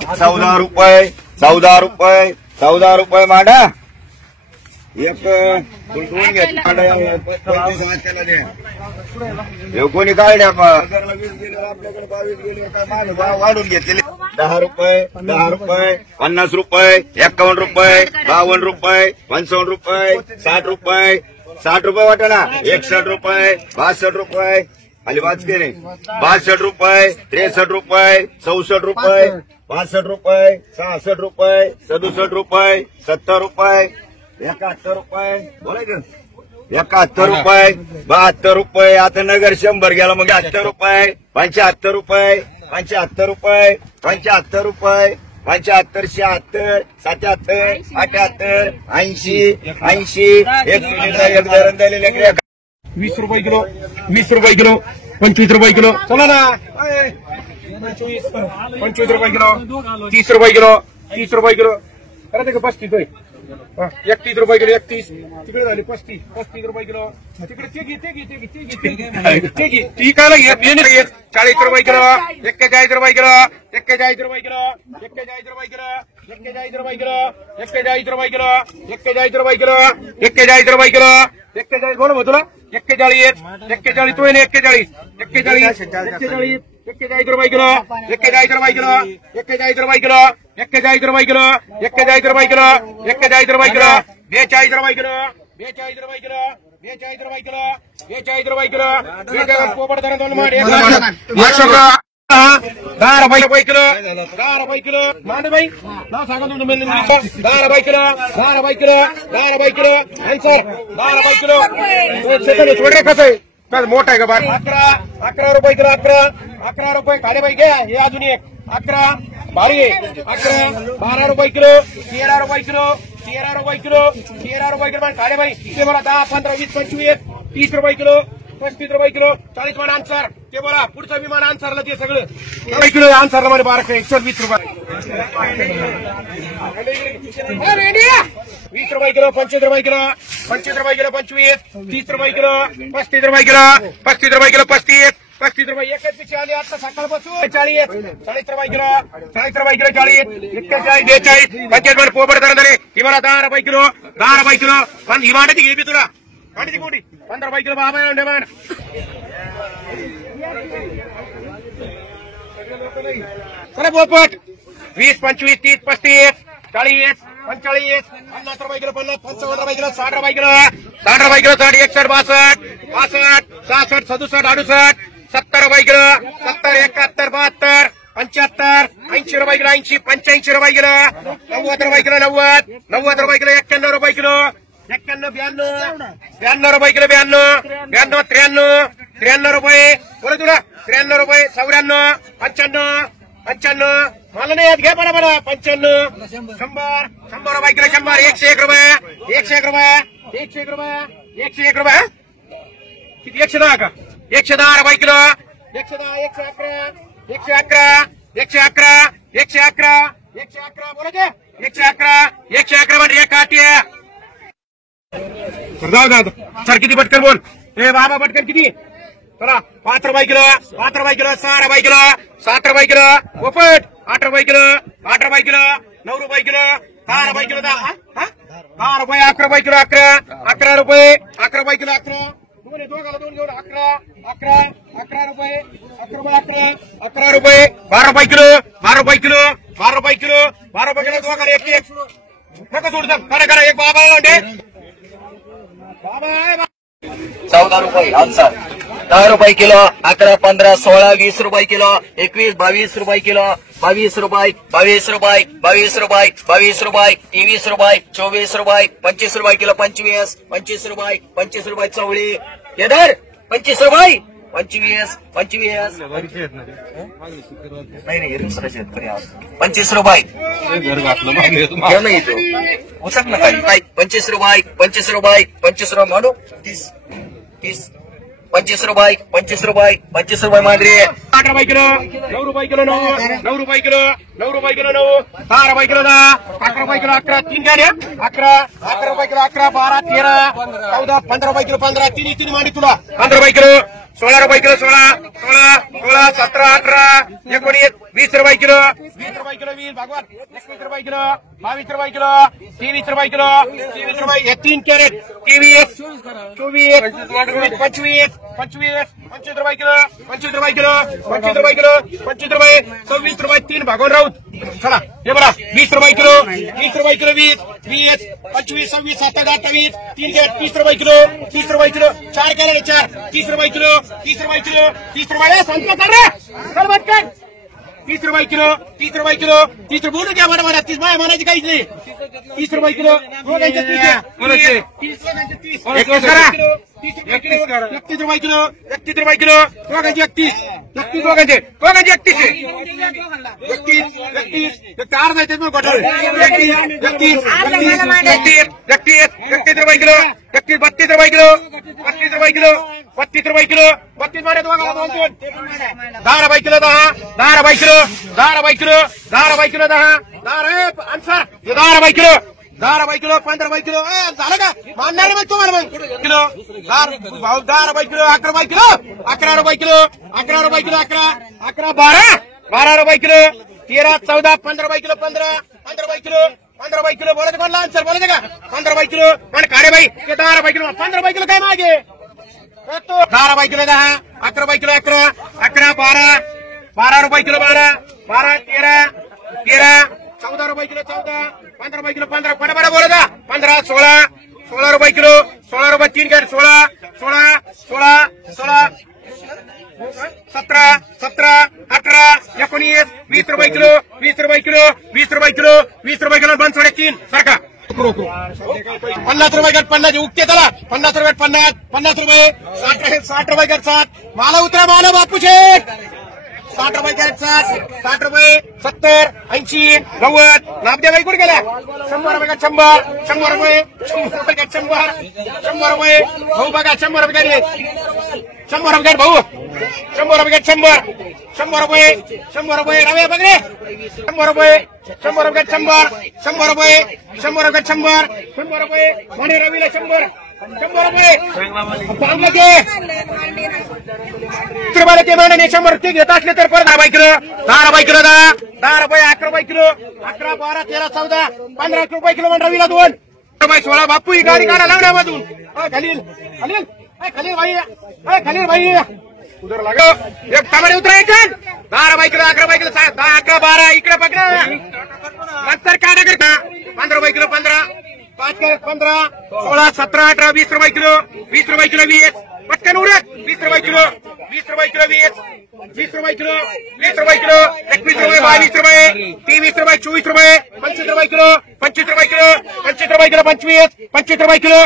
14 रुपये 14 रुपये 14 रुपये मांडा एक दोन घेतली मांडा 25 त्याला द्या कोणी काढल्या आपल्याकडे 22 गेले काय मान भाव वाढून घेतलेले 10 रुपये 10 रुपये 50 रुपये 51 रुपये 52 रुपये 55 रुपये 60 रुपये 60 रुपये वाटा ना 61 रुपये 62 रुपये खाली वाचके नाही 62 रुपये 63 रुपये 64 रुपये 65 रुपये 66 रुपये 67 रुपये 70 रुपये 71 रुपये बोलायचं 71 रुपये 72 रुपये आता नगर 100 गेला मग 70 रुपये 75 रुपये 75 रुपये 75 रुपये 75 76 77 78 80 80 एक धरण दिलेले 20 रुपये किलो 20 रुपये किलो 25 रुपये किलो चला ना 25 रुपये किलो 30 रुपये किलो 30 रुपये किलो करा ते 35 31 रुपये किलो 31 तिकडे झाली 35 रुपये किलो तिकडे ती काय 40 रुपये किलो 41 रुपये किलो 41 रुपये किलो 41 रुपये किलो 41 रुपये किलो 41 रुपये किलो 41 रुपये किलो 41 रुपये किलो 41 बोल मग तुला 41 तो 41 41 रुपये किलो 41 रुपये किलो 41 रुपये किलो 41 रुपये किलो 41 रुपये किलो 41 रुपये किलो 42 रुपये किलो 42 रुपये किलो 42 रुपये किलो 42 रुपये किलो 42 पोपट धरण दोन माड 10 रुपये किलो 10 रुपये किलो मांडे भाई नाव सांगा तुमचं मेल 10 रुपये किलो 10 रुपये किलो 10 रुपये किलो आन्सर 10 रुपये किलो छोड़ रे कसं आहे मोठा आहे का बार 11 रुपये किलो 11 रुपये खाले भाई घ्या हे अजून एक 11 भारी 11 12 रुपये किलो 13 रुपये किलो 13 रुपये किलो 13 रुपये किलो खाले भाई ते बोला 10 15 20 25 30 रुपये किलो 35 रुपये किलो 40 मान आन्सर ते बोला पुढचा विमान आन्सरला ते सगळं रुपये किलो आन्सरला मध्ये 120 रुपये 20 रुपये किलो 25 रुपये किलो 25 रुपये किलो 25 30 रुपये किलो 35 रुपये किलो 35 रुपये किलो 35 रुपये एकच पिछे आली आता सकाळपासून 40 रुपये किलो 40 रुपये किलो 40 41 42 पंचायत पोपट धरण झाले ही मला 10 रुपये किलो 10 रुपये किलो पण ही मांडती घे तुला मांडती कोटी 15 रुपये किलो बाबा डिमांड चला पोपट 20 25 30 35 40 45 50 रुपये किलो 50 55 रुपये किलो 60 रुपये किलो 60 रुपये किलो 60 61 62 65 66 68 70 रुपये किलो 70 71 72 75 80 रुपये किलो 80 85 रुपये किलो 90 रुपये किलो 90 रुपये किलो 91 रुपये किलो 91 92 रुपये किलो 92 93 रुपये बोला तुला 93 रुपये 94 95 95 मला नाही घ्या बडा 95 100 रुपये किलो 100 101 रुपये 101 रुपये 101 रुपये 101 रुपये किती 110 का 110 रुपये किलो 110 111 111 बोला 111 म्हणजे 1 काठी जाऊ सर किती पटकन बोल हे बाबा पटकन किती चला 5 रुपये किलो 5 रुपये किलो 6 रुपये किलो 7 रुपये किलो पोपट 8 रुपये किलो 8 रुपये किलो 9 रुपये किलो 10 रुपये किलो 10 रुपये 11 रुपये किलो 11 रुपये 11 रुपये किलो 11 दोघाला दोन घेऊन 11 रुपये 11 रुपये 12 रुपये किलो 12 रुपये किलो 12 रुपये किलो 12 रुपये किलो दोघाला एक नका सोडतात करा एक बाबा 14 रुपये आन्सर 10 रुपये किलो 11 15 16 20 रुपये किलो 21 22 रुपये किलो 22 रुपये 22 रुपये 22 रुपये 22 रुपये 23 रुपये 24 रुपये 25 रुपये किलो 25 रुपये चवळी केदार 25 रुपये 25 नाही दुसरा शेतकरी 25 रुपये नाही तो उचक ना काही 25 रुपये मांडू 30 25 रुपये मांडरे 8 रुपये किलो 9 रुपये किलो 9 रुपये किलो 9 रुपये किलो 9 10 रुपये किलो 10 11 रुपये किलो 11 तीन गाड्या 11 रुपये किलो 11 12 13 14 15 रुपये किलो 15 तीन मांडी तुला 15 रुपये किलो 16 रुपये किलो 16 17 18 19 20 रुपये किलो 20 भागवत 21 रुपये किलो 22 रुपये किलो 23 रुपये किलो 23 रुपये हे 3 कॅरेट 23 24 25 25 रुपये किलो 25 रुपये किलो 25 रुपये किलो 25 रुपये 26 रुपये 3 भागवत राऊत चला हे बघा 20 रुपये किलो 20 रुपये किलो 20 25 26 27 28 3 कॅरेट 30 रुपये किलो 30 रुपये किलो 4 कॅरेट 4 30 रुपये किलो 30 रुपये किलो 30 रुपये संख्या कर रे चल बटकन 30 रुपये किलो 30 रुपये किलो 30 बोलू क्या बड़ा 30 बाय म्हणायची काहीच नाही 30 रुपये किलो 30 रुपये किलो 31 रुपये किलो दोघांचे 31 दोघांचे 31 कार जायचे मग घोटाळे 31 रुपये किलो 32 रुपये किलो 32 रुपये किलो 32 रुपये किलो 32 मारे दोघांना 10 रुपये किलो 10 रुपये किलो 10 रुपये किलो 10 रुपये किलो 10 आन्सर 10 रुपये किलो 10 रुपये किलो 15 रुपये किलो झालं का मानणार नाही तुम्हाला मग किलो 10 रुपये किलो 11 रुपये किलो 11 रुपये किलो 11 रुपये किलो 11 12 रुपये किलो 13 14 15 रुपये किलो 15 रुपये किलो 15 रुपये किलो बोलायचं कोणला आन्सर बोलायचं का 15 रुपये किलो पण काढे बाई ते 10 रुपये किलो 15 रुपये किलो काय मागे 10 रुपये किलो 10 11 रुपये किलो 11 12 रुपये किलो 12 13 14 रुपये किलो 14 15 रुपये किलो 15 बड़ा बोला 15 16 रुपये किलो 16 रुपये 3 कॅरेट 16 17 18 19 20 रुपये किलो 20 रुपये किलो 20 रुपये किलो 20 रुपये किलो 3 सारखा 50 रुपये गट 50 उगते चला 50 रुपये 50 रुपये 60 रुपये गट 7 माला उतरा माला बापू शेठ 60 रुपये कॅरेट 60 रुपये 70 80 90 नामदेव बाई कुठे गेल्या 100 रुपये 100 रुपये 100 रुपये भाऊ बघा 100 रुपये 100 रुपये भाऊ 100 रुपये 100 रुपये रवे बघ रे 100 रुपये 100 रुपये 100 रुपये 100 रुपये 100 रुपये म्हणे रवीला 100 रुपये चांगलं ते रुपयाला ते महिन्याने 100 रुपये घेत असले तर परत 10 रुपये किलो 10 रुपये 11 रुपये किलो 11 12 13 14 15 रुपये किलो म्हणजे रवीला 2 रुपये 16 बापू ही गाडी काढा लावण्यामधून खलील भाई उधर लागो एक टमाटे उतरायचं 10 रुपये किलो 11 रुपये किलो 10 11 12 इकडे पकडा नंतर काय ना करता 15 रुपये किलो 15 5 कॅरेट 15 16 17 18 20 रुपये किलो 20 रुपये किलो 20 पटकन उरत 20 रुपये किलो 20 रुपये किलो 20 रुपये किलो 20 रुपये किलो 21 रुपये 22 रुपये 23 रुपये 24 रुपये 25 रुपये किलो 25 रुपये किलो 25 रुपये किलो 25 रुपये किलो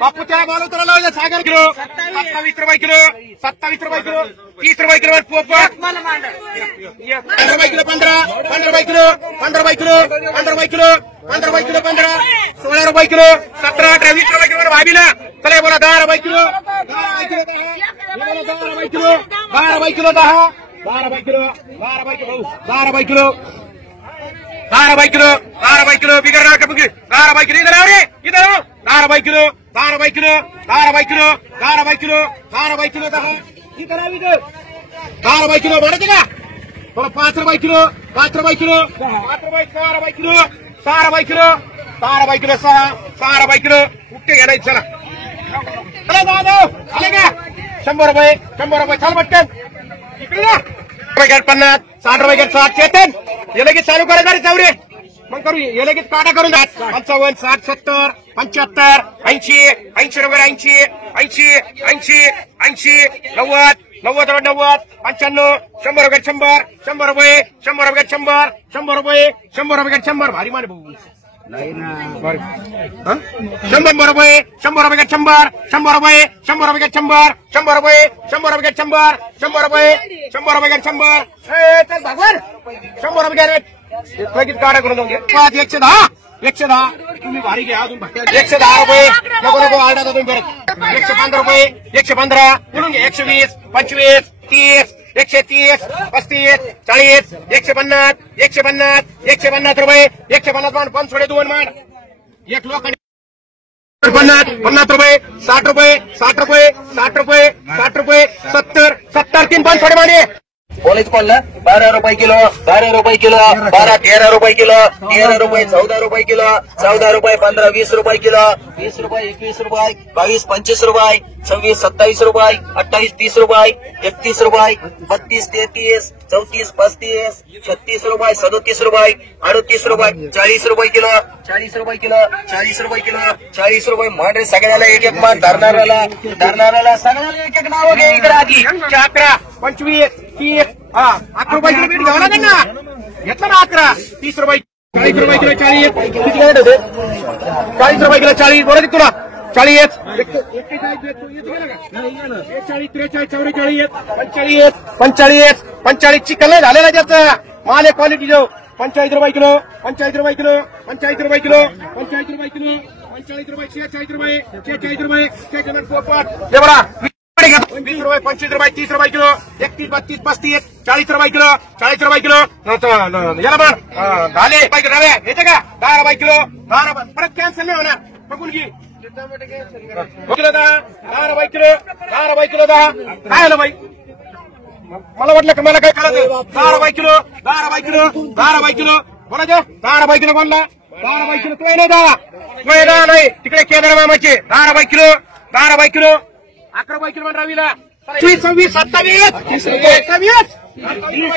बापू त्याला बोलू तर लावलं सागर किलो 27 रुपये किलो 27 रुपये किलो 30 रुपये किलो पोपट 15 रुपये किलो 15 रुपये किलो 15 रुपये किलो 15 रुपये किलो 15 रुपये किलो 15 16 रुपये किलो 17 18 20 रुपये किलो भाभीला चला बोला 10 रुपये किलो 10 रुपये किलो 10 रुपये किलो 12 रुपये किलो 10 रुपये किलो 10 रुपये किलो 10 रुपये किलो बिगर ना कब 10 रुपये किलो इधर आओ रे इधर आओ 10 रुपये किलो 10 रुपये किलो 10 रुपये किलो 10 रुपये किलो 10 रुपये किलो 10 इधर आओ इधर 10 रुपये किलो बढ़ते का बोलो 5 रुपये किलो 5 रुपये किलो 5 रुपये 6 रुपये किलो 6 रुपये किलो 6 रुपये किलो 6 रुपये किलो उठते घ्या नाही चला चला जाओ आले का 100 रुपये चाल पटकन इकडे ना रुपये 50 60 रुपये 60 चेतन ये लगेच चालू करायचं रे चौरे मग करू ये लगेच काटा करून द्या 55 60 70 75 80 80 रुपये 80 90 90 95 100 रुपये 100 रुपये 100 रुपये 100 रुपये 100 रुपये 100 भारी माने भाऊ नाही ना 100 रुपये 100 रुपये 100 रुपये 100 रुपये 100 रुपये 100 रुपये 100 रुपये 100 रुपये 100 चल भागवर 100 रुपये रेट लगेच काढा करून जाऊन घे 110 तुम्ही भारी घ्या अजून 110 रुपये नको आरडा तुम्ही परत 115 रुपये 115 म्हणून घ्या 120 25 30 130 35 40 150 रुपये 150 मान 5 मान एक लोक 50 रुपये 60 रुपये 60 रुपये 60 रुपये 60 रुपये 70 3 5 माने बोलायचं कोणला 12 रुपये किलो 12 रुपये किलो 12 13 रुपये किलो 13 रुपये 14 रुपये किलो 14 रुपये 15 20 रुपये किलो 20 रुपये 21 रुपये 22 25 रुपये 26 27 रुपये 28 30 रुपये 31 रुपये 32 33 34 35 36 रुपये 37 रुपये 38 रुपये 40 रुपये किलो 40 रुपये किलो 40 रुपये किलो 40 रुपये मांडरे सगळ्याला एक एक मान धरणाऱ्याला सगळ्याला एक एक नाव घे इकडे आधी 11 25 30 11 रुपये किलो मीठ घ्यावं लागेल ना घेतलं ना 11 30 रुपये 40 रुपये किलो 40 किती काय होते 40 रुपये किलो 40 बोला की तुला 40 45 चिकन नाही झालेला त्याचं माल आहे क्वालिटी जो 45 रुपये किलो 45 रुपये किलो 45 रुपये किलो 45 रुपये किलो 45 रुपये 46 रुपये 46 रुपये 46 पोपट हे बघा 20 रुपये 25 रुपये 30 रुपये किलो 31 32 35 40 रुपये किलो 40 रुपये किलो याला पण झाले रुपये किलो नव्हे येते का 10 रुपये किलो 10 रुपये परत कॅन्सल नाही होणार बघून घे किलो 10 रुपये किलो 10 रुपये किलो 10 काय आलं बाई मला वाटलं का मला काय करायचं 10 रुपये किलो 10 रुपये किलो 10 रुपये किलो बोलायचं 10 रुपये किलो कोणला 10 रुपये किलो तो नाही 10 नाही तिकडे केंद्र मामाचे 10 रुपये किलो 10 रुपये किलो 11 रुपये किलो म्हणून रवीला 26 27 30 रुपये 27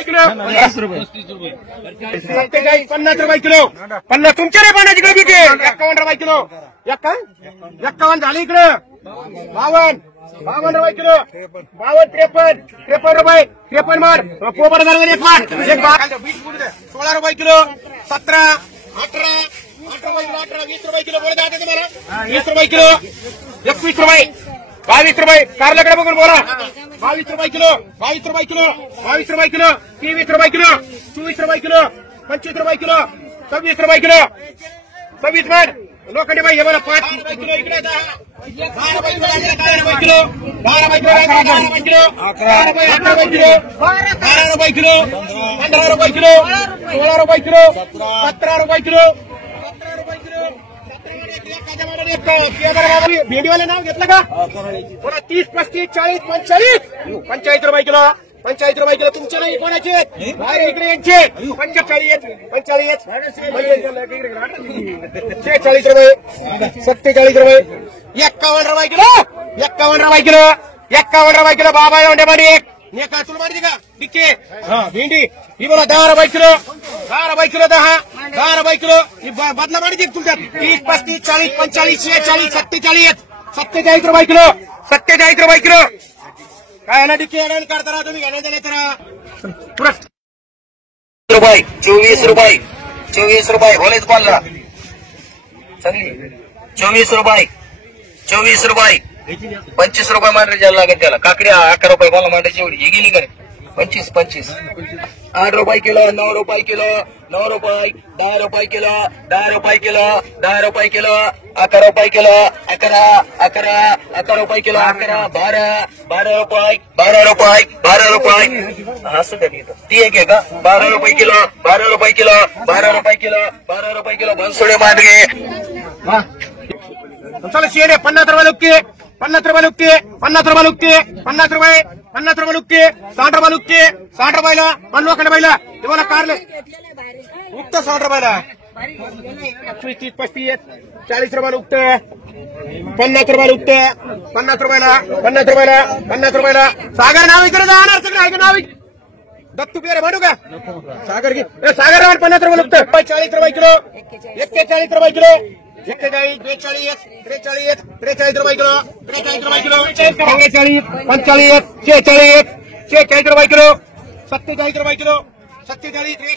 किलो 50 रुपये 50 रुपये किलो 50 तुमच्या रे पाण्याची इकडे बिके 51 रुपये किलो 51 झाले इकडे 52 रुपये किलो 52 53 रुपये 53 मार पोपट घालून एक मार 16 रुपये किलो 17 18 20 रुपये किलो बोला जाते तुम्हाला 20 रुपये किलो 21 रुपये 22 रुपये कारल्याकडे बघून बोला 22 रुपये किलो 22 रुपये किलो 22 रुपये किलो 23 रुपये किलो 24 रुपये किलो 25 रुपये किलो 26 रुपये किलो 26 मिनिट लोखंडे बाई हे मला 5 रुपये किलो इकडे 10 रुपये किलो 12 रुपये किलो 11 रुपये किलो 12 रुपये किलो 12 रुपये किलो 15 रुपये किलो 16 रुपये किलो 17 रुपये किलो 17 रुपये किलो भेंडीवाले नाव घेतलं का पुन्हा 30 35 40 45 45 रुपये किलो 45 रुपये किलो तुमचे नाही कोणाचे बाहेर इकडे यांचे 45 45 46 रुपये 47 रुपये 51 रुपये किलो 51 रुपये किलो 51 रुपये किलो बाबा एवढे मध्ये नेका तुला माहिती का डिक्के भेंडी ही बोला 10 रुपये किलो 10 रुपये किलो 10 रुपये किलो ही बदला माहिती तुमच्यात 30 35 40 45 46 47 47 रुपये किलो 47 रुपये किलो काय ना डिक्के अडण करता राहा तुम्ही घेण्यात देण्यात राहा पुरत रुपये 24 रुपये 24 रुपये बोलायचं कोणला चांगली 24 रुपये 24 रुपये 25 रुपये मांडरे ज्याला लागेल त्याला काकडी 11 रुपये मला मांडायची एवढी हे गेली का 25 25 8 रुपये किलो 9 रुपये किलो 9 रुपये 10 रुपये किलो 10 रुपये किलो 10 रुपये किलो 11 रुपये किलो 11 11 11 रुपये किलो 11 12 12 रुपये 12 रुपये 12 रुपये असं कधी ती एक आहे का 12 रुपये किलो 12 रुपये किलो 12 रुपये किलो 12 रुपये किलो बनसोडे मांडगे चला शेड 50 रुपये लुकते 50 रुपये लुकते 50 रुपये लुकते 50 रुपये 50 रुपये लुकते 60 रुपये लुकते 60 रुपयाला पण लोखंड बाईला तुम्हाला कारले उक्त 60 रुपयाला 25 35 40 रुपये लुकते 50 रुपये लुकते 50 रुपयाला 50 रुपयाला 50 रुपयाला सागर नाव इकडे जाणार सगळं ऐका नाव दत्तू पेरे म्हणू का सागर की सागर 50 रुपये लुकते 40 रुपये किलो 41 रुपये किलो 41 42 43 43 रुपये किलो 43 रुपये किलो 45 45 46 रुपये किलो 47 रुपये किलो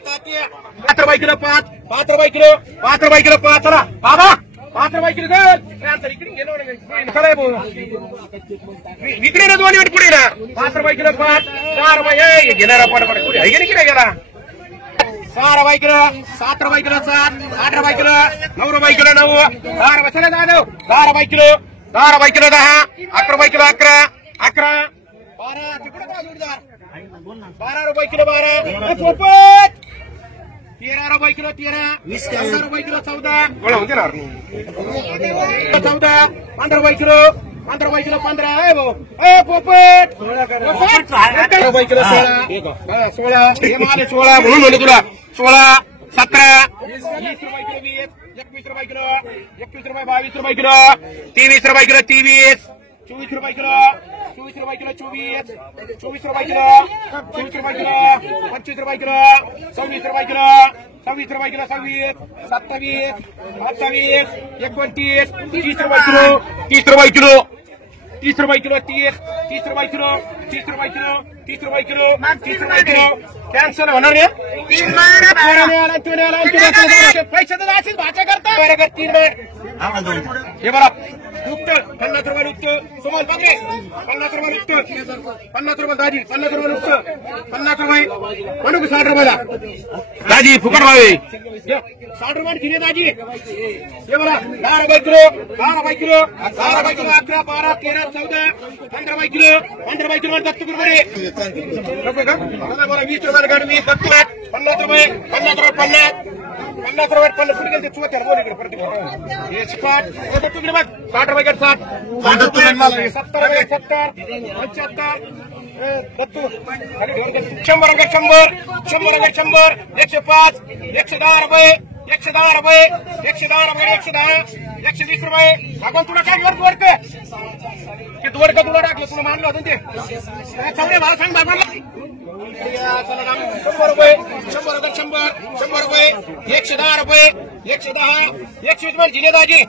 47 5 रुपये किलो 5 रुपये किलो 5 रुपये किलो 5 चला बाबा 5 रुपये किलो विक्री ना 2 मिनिट पुढे ना 5 रुपये किलो 5 4 रुपये घेणारा पडपड पुढे आहे की नाही गेला 6 रुपये किलो 7 रुपये किलो 7 8 रुपये किलो 9 रुपये किलो 9 10 रुपये चला 10 रुपये किलो 10 रुपये किलो 10 11 रुपये किलो 11 11 12 तिकडे का जोडदार 12 रुपये किलो 12 पोपट 13 रुपये किलो 13 14 रुपये किलो 14 बोला होते ना 14 15 रुपये किलो 15 रुपये किलो 15 आहे भाऊ पोपट 15 रुपये किलो 16 हे माल 16 म्हणून म्हणलं तुला 16 17 20 रुपये किलो 21 रुपये किलो 21 रुपये 22 रुपये किलो 23 रुपये किलो 23 24 रुपये किलो 24 रुपये किलो 24 रुपये किलो 24 रुपये किलो 25 रुपये किलो 26 रुपये किलो 26 रुपये किलो 27 28 29 30 रुपये किलो 30 रुपये किलो 30 रुपये किलो 30 रुपये किलो 30 रुपये किलो 30 रुपये किलो 30 रुपये किलो कॅन्सल होणार रे पैसे तर असेच भाषा करता बरोबर 3 मिनिट हे बघा नुकतं 50 रुपये नुकतं समोर बघे 50 रुपये नुकतं 50 रुपये दाजी 50 रुपये नुकतं 50 रुपये म्हणू 60 रुपयाला दाजी फुकट व्हावे 60 रुपये किलो दाजी हे बघा 10 रुपये किलो 12 रुपये किलो 11 रुपये किलो 11 12 13 14 15 रुपये किलो 15 रुपये किलो 10 रुपये का बरं 20 रुपये गाडी 20 50 रुपये 50 रुपये 50 रुपये 50 फुट गेले चुवत्यार बोल इकडे परत हे 60 रुपये मग 60 रुपये 60 70 रुपये 70 75 100 रुपये 100 105 110 रुपये 110 रुपये 110 रुपये 110 120 रुपये आपण तुला काय दोडक ते दोडक तुला टाकलं तुला मानलं होतं ते चांगले मला सांग बाबा 100 रुपये 100 रुपये 110 रुपये 110 120 मध्ये जिल्हे दाजी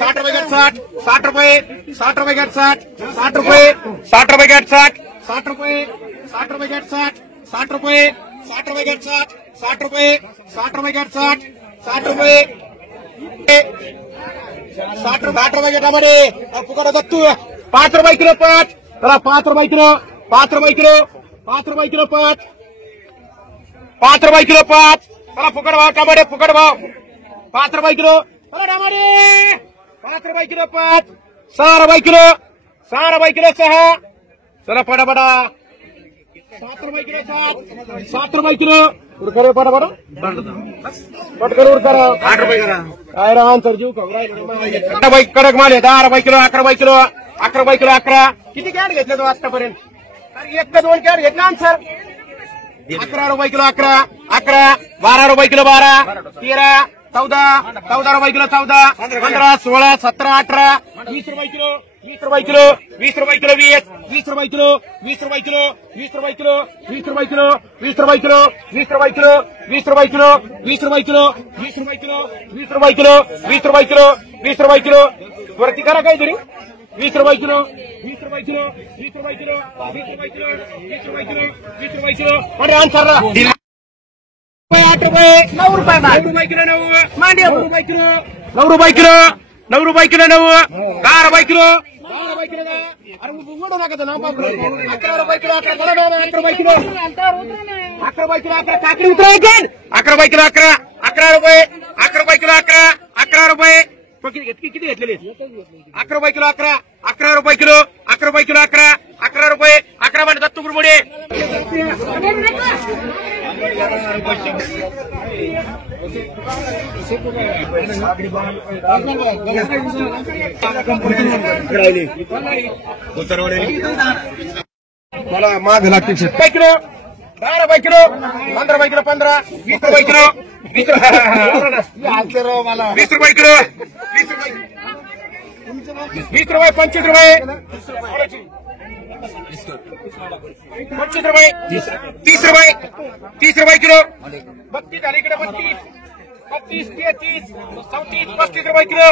60 रुपये 60 रुपये 60 रुपये 60 रुपये 60 रुपये 60 रुपये 60 रुपये 60 रुपये 60 रुपये 60 रुपये 60 रुपये 60 रुपये 60 रुपये टमाटे फुकट दत्तू 5 रुपये किलो 5 चला 5 रुपये किलो 5 रुपये किलो 5 रुपये किलो 5 रुपये किलो 5 चला फुकट भाव टमाटे फुकट भाव 5 रुपये किलो चला टमाटे 5 रुपये किलो 5 6 रुपये किलो 6 रुपये किलो 6 चला पटापटा 7 रुपये किलो 7 रुपये किलो उरकर पटापटा पटकर उरकर 8 रुपये करा काय राहून तर जीव खबर कडक माल आहे 10 रुपये किलो 11 रुपये किलो 11 रुपये किलो 11 किती कॅन घेतले तो आतापर्यंत अरे 1 का 2 कॅन घेतला सर 11 रुपये किलो 11 12 रुपये किलो 12 13 14 रुपये किलो 14 15 16 17 18 20 रुपये किलो 20 रुपये किलो 20 रुपये किलो 20 रुपये किलो 20 रुपये किलो 20 रुपये किलो 20 रुपये किलो 20 रुपये किलो 20 रुपये किलो 20 रुपये किलो 20 रुपये किलो 20 रुपये किलो 20 रुपये किलो 20 रुपये किलो 20 रुपये किलो वरती करा काहीतरी 20 रुपये किलो 20 रुपये किलो 20 रुपये किलो 20 रुपये किलो 20 रुपये किलो 20 रुपये किलो अरे आन्सरला 8 रुपये 9 रुपये 9 रुपये किलो 9 मांडे 9 रुपये किलो 9 रुपये किलो 9 रुपये किलो 9 10 रुपये किलो 10 रुपये किलो अरे उडू नका ना 11 रुपये किलो 11 रुपये किलो 11 रुपये किलो 11 काकडी उतरा 11 रुपये किलो 11 रुपये 11 रुपये किलो 11 रुपये किती घेतलेले 11 रुपये किलो 11 रुपये किलो 11 रुपये किलो 11 रुपये 11 मध्ये दत्तू गुरमुडे मला माग लागते रुपये किलो 10 रुपये किलो 15 रुपये किलो 15 20 रुपये किलो 20 रुपये किलो 20 रुपये 25 रुपये 25 रुपये 30 रुपये 30 रुपये किलो 32 झाले इकडे 32 33 34 35 रुपये किलो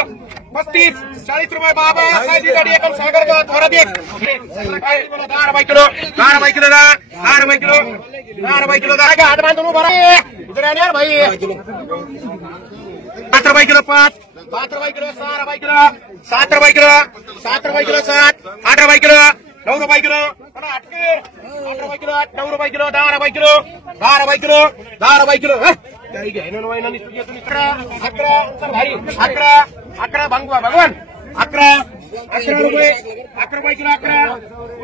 35 40 रुपये बाबा साहेब गाडी एकम सागर थोडा दे 10 रुपये किलो 10 रुपये किलो 10 रुपये किलो 10 रुपये किलो हात बांधून उभा राहा इकडे येणार भाई 5 रुपये किलो 5 रुपये किलो 6 रुपये किलो 7 रुपये किलो 7 रुपये किलो 7 8 रुपये किलो 9 रुपये किलो 8 रुपये किलो 9 रुपये किलो 10 रुपये किलो 10 रुपये किलो 10 रुपये किलो 11 भगवान 11 रुपये 11 रुपये किलो 11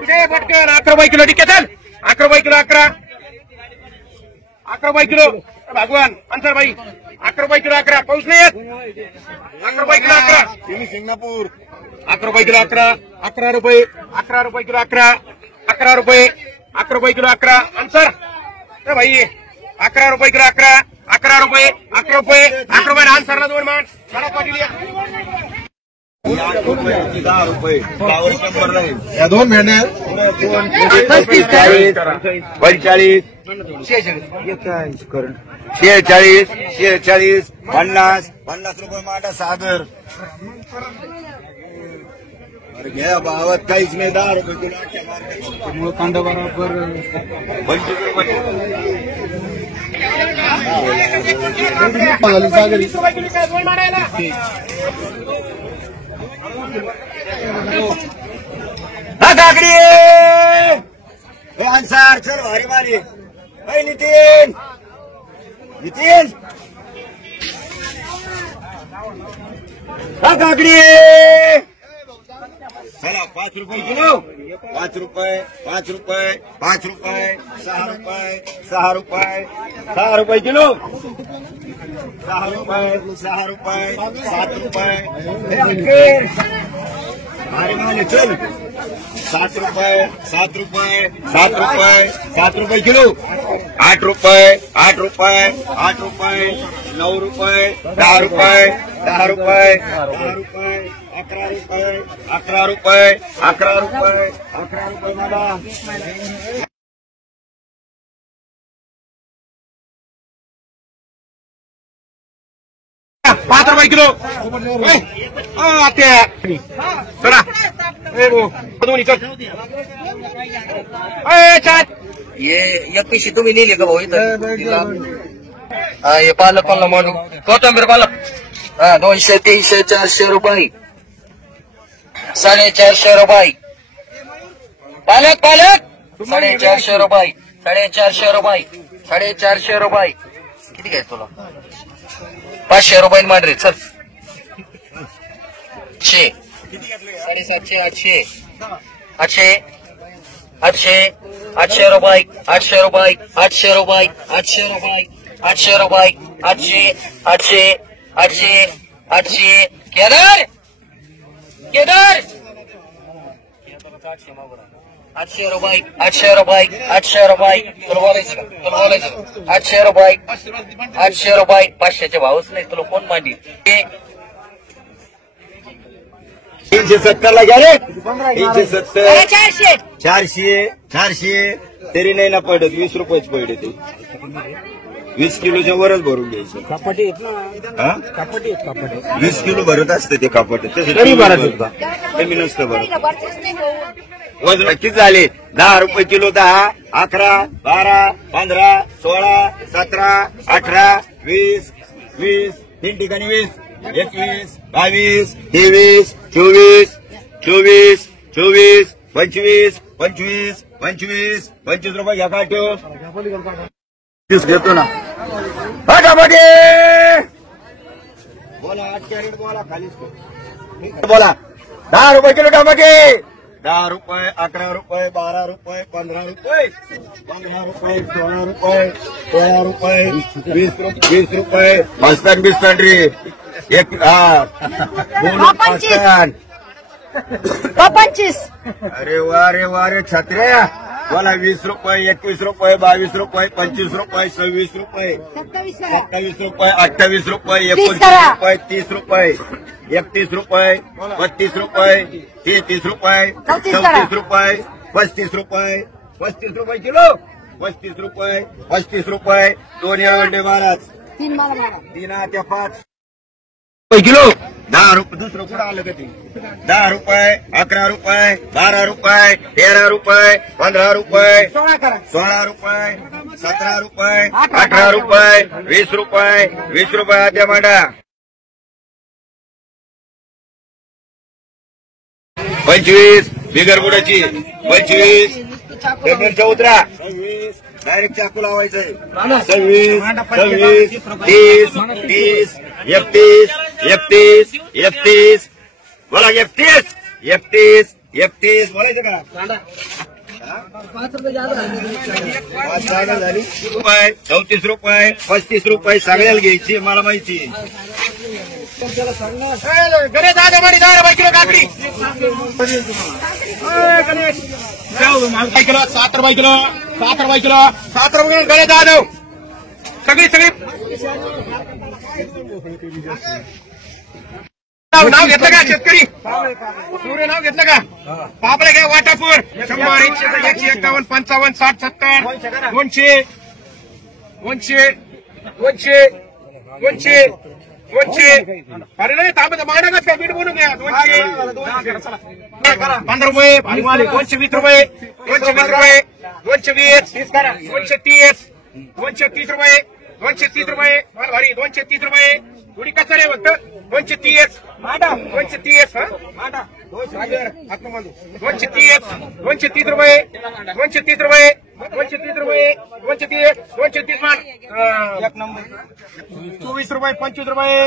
उडे पटकन 11 रुपये किलो ठीक आहे चल 11 रुपये किलो 11 रुपये किलो भगवान अंतर भाई 11 रुपये किलो 11 पाऊस नाही येत 11 रुपये किलो 11 सिंगापूर रुपये किलो 11 रुपये 11 रुपये किलो 11 रुपये 11 रुपये किलो 11 आन्सर ए भाई 11 रुपये किलो 11 रुपये 11 रुपये आन्सरला 2 मान चला पाटील या 8 रुपये 10 रुपये पावर शंभर नाही या 2 महिने 35 40 45 46 50 रुपये माटा सागर अरे घ्या भावात काहीच नाही 10 रुपये किलो त्यामुळे कांदा बरोबर 25 रुपये काकडी अन्सार चल भारी मारी नितीन काकडी चला 5 रुपये किलो 5 रुपये 5 रुपये 5 रुपये 6 रुपये 6 रुपये 6 रुपये किलो 6 रुपये 6 रुपये 7 रुपये भारी माने चल 7 रुपये 7 रुपये 7 रुपये 7 रुपये किलो 8 रुपये 8 रुपये 8 रुपये 9 रुपये 10 रुपये 10 रुपये 10 रुपये 11 रुपये 11 रुपये 11 रुपये 11 रुपये मला 5 रुपये किलो आत्या चला ए भाऊ दोन्ही चल चाट ये एक पिशी तुम्ही नेली का भाऊ इथं हा हे पालक कोणला म्हणू कोथंबीर पालक हा 200 300 400 रुपये 450 रुपये पालक 450 रुपये 450 रुपये 450 रुपये किती घ्यायचं तुला 500 रुपये मान रे चल 700 800 800 800 800 रुपये 800 रुपये 800 रुपये 800 रुपये 800 रुपये 800 800 800 800 केदार 800 रुपये 800 रुपये 800 रुपये तुला बोलायचं 800 रुपये 800 रुपये 500चे भावच नाही तुला कोण मांडी 370 ला घ्या रे 370 400 तरी नाही ना पडत 20 रुपयेच पडते ते 20 किलोच्या वरच भरून घ्यायचं कापटी 20 किलो भरत असते ते कापट तरी भरत कमी नसतं भरत वजन किती झाले 10 रुपये किलो 10 11 12 15 16 17 18 20 तीन ठिकाणी 20 21 22 23 24 24 24 25 25 25 25 रुपये घ्या काटो 30 घेतो ना फटाफटे बोला 8 कॅरेट बोला खालीच बोला 10 रुपये किलो टमाटे 10 रुपये 11 रुपये 12 रुपये 15 रुपये 15 रुपये 16 रुपये 16 रुपये 20 रुपये मस्तान बिस्तान रे एक 25 अरे वा रे छत्र्या बोला 20 रुपये 21 रुपये 22 रुपये 25 रुपये 26 रुपये 27 रुपये 28 रुपये 29 रुपये 30 रुपये 31 रुपये 32 रुपये 33 रुपये 34 रुपये 35 रुपये 35 रुपये किलो 35 रुपये 35 रुपये 2 वंडे महाराज 3 त्या 5 किलो 10 रुपये दुसरं कुठं आलं का ते 10 रुपये 11 रुपये 12 रुपये 13 रुपये 15 रुपये 16 रुपये 17 रुपये 18 रुपये 20 रुपये 20 रुपये आद्या मांडा 25 बिगर बुडाची 25 पेमेंटचा उतरा 26 डायरेक्ट चाकू लावायचंय 26 30 31 बोला 31 बोलायचं का 5 रुपये 34 रुपये 35 रुपये सगळ्याला घ्यायची मला माहिती गणेश दादा माडी 10 किलो काकडी Ganesh 7 kilo 7 kilo 7 kilo 7 Ganesh दादा सगळी नाव घेतलं का शेतकरी सूर्य नाव घेतलं का पापले घ्या वाटापूर 100 151 55 60 70 200 अरे नाही तांबे मांडा का बीट बोलून घ्या 200 15 रुपये 220 रुपये 220 230 रुपये 230 रुपये भारी 230 रुपये थोडी कसं रे फक्त 230 230 230 रुपये 230 रुपये 230 रुपये 230 मान 24 रुपये 25 रुपये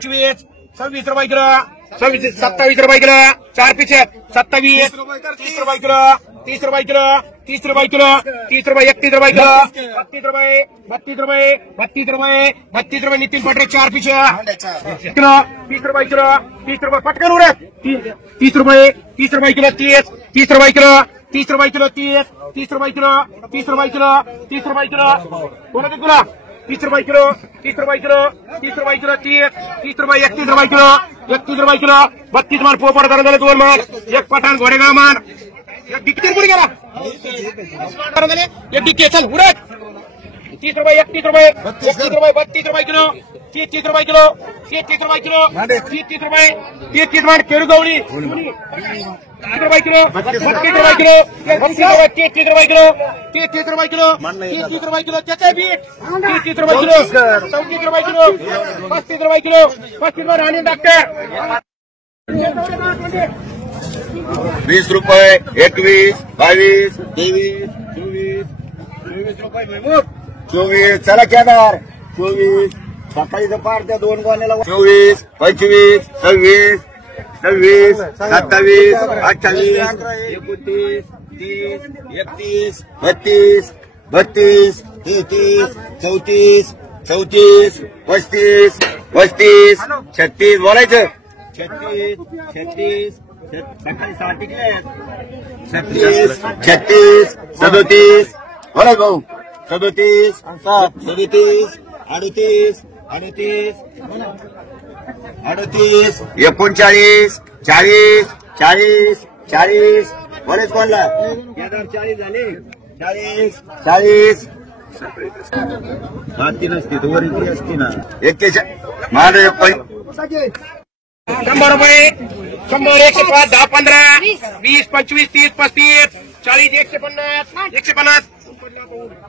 25 26 रुपये किलो 27 रुपये किलो 4 पीछे 27 30 रुपये किलो 30 रुपये किलो 30 रुपये किलो 30 रुपये 31 रुपये किलो 32 रुपये 32 रुपये नितीन पटरे 4 पीछे किलो 30 रुपये किलो 30 रुपये पटकन उडे 30 रुपये किलो 30 रुपये किलो 30 रुपये किलो 30 रुपये किलो 30 रुपये किलो 30 रुपये किलो कोणाचे तुला 30 रुपये किलो 30 रुपये किलो 30 रुपये किलो 30 रुपये 31 रुपये किलो 31 रुपये किलो 32 मान पोपट झाले 2 मान एक पठाण घोडेगाव मान एक डिक्की पुढे गेला झाले एक डिक्की चल उडत 30 रुपये 31 रुपये 32 रुपये किलो 30 रुपये किलो 30 रुपये किलो 30 रुपये 30 मान केळगवडी 30 रुपये किलो 32 रुपये किलो 33 रुपये किलो 33 रुपये किलो 33 रुपये किलो त्याचे बीट 33 रुपये किलो 34 रुपये किलो 35 रुपये किलो 35 वर आणि डॉक्टर 20 रुपये 21 22 23 24 रुपये महमूद 24 चला केदार 24 सकाळीचं पार त्या 2 गोण्याला 24 25 26 26 27 28 29 30 31 32 32 33 34 34 35 35 36 बोलायचं 36 सकाळी 7 टिकले 36 36 37 बोला भाऊ 37 7 37 38 38 39 40 40 40 बरेच कोणला 40 झाले 40 40 नसते तर वर असते ना 41 माझे 100 रुपये 100 105 10 15 20 25 30 35 40 150 150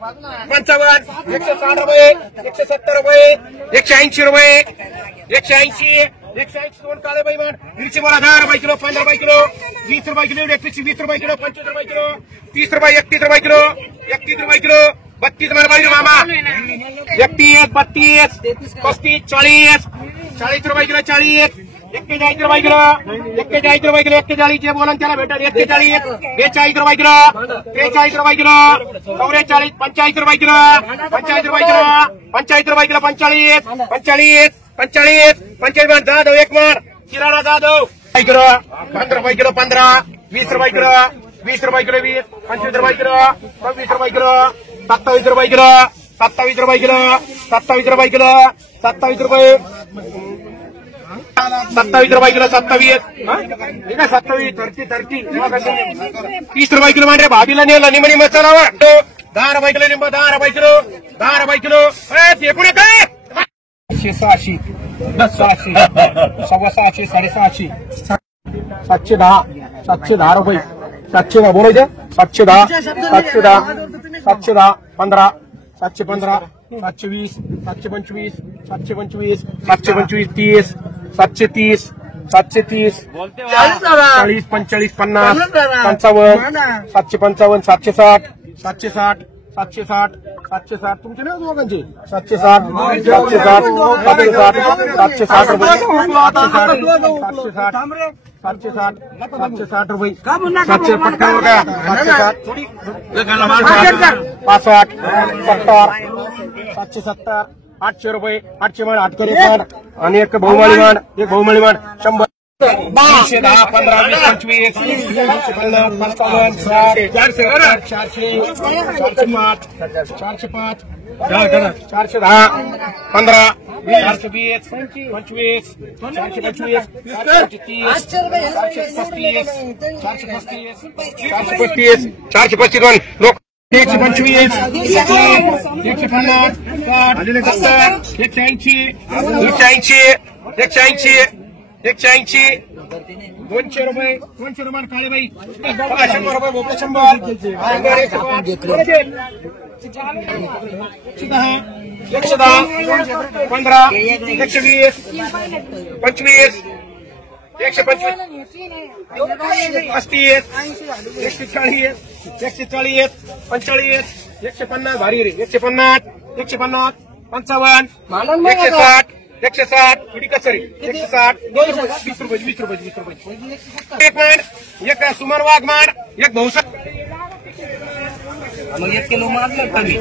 55 160 रुपये 170 रुपये 180 रुपये 180 दोन काळे बाई मान मिरची बोला 10 रुपये किलो 15 रुपये किलो 20 रुपये किलो 21 रुपये किलो 25 रुपये किलो 30 रुपये 31 रुपये किलो 31 रुपये किलो 32 मान बाई मामा 31 32 35 40 40 रुपये किलो 40 41 रुपये किलो 41 रुपये किलो 41 जे बोला त्याला भेटेल 41 42 रुपये किलो 43 रुपये किलो 44 45 रुपये किलो 45 रुपये किलो 45 रुपये किलो 45 45 जाधव एक मार किराणा जाधव किलो 15 रुपये किलो 15 20 रुपये किलो 20 रुपये किलो 20 25 रुपये किलो 26 रुपये किलो 27 रुपये किलो 27 रुपये किलो 27 रुपये किलो 27 रुपये 27 रुपये किलो 27 ठीक आहे 27 30 30 रुपये किलो मांडरे भाभीला नेलं निमणी मसालावर 10 रुपये किलो लिंब 10 रुपये किलो 10 रुपये किलो एकूण काय 680 680 650 650 710 रुपये 710 बोलायचे 710 15 715 720 725 725 725 30 730 40 45 50 55 755 760 760 760 760 तुमचे नाही दोघांचे 760 760 760 रुपये 760 रुपये 700 पटकन बघा 760 थोडी 65 70 770 800 रुपये 800 मांड 8 करे मांड आणि एक बहुमाळी मांड 100 310 15 20 25 450 55 400 405 405 410 15 420 25 425 435 लोक 125 150 180 200 रुपये काळे बाई 100 रुपये भोपळे 110 15 120 25 125 35 140 140 45 150 भारी रे 150 150 55 160 160 थोडी कसरी 160 20 रुपये एक मांड एक सुमन वाघ मांड एक भाऊसा मग 1 किलो माल कमी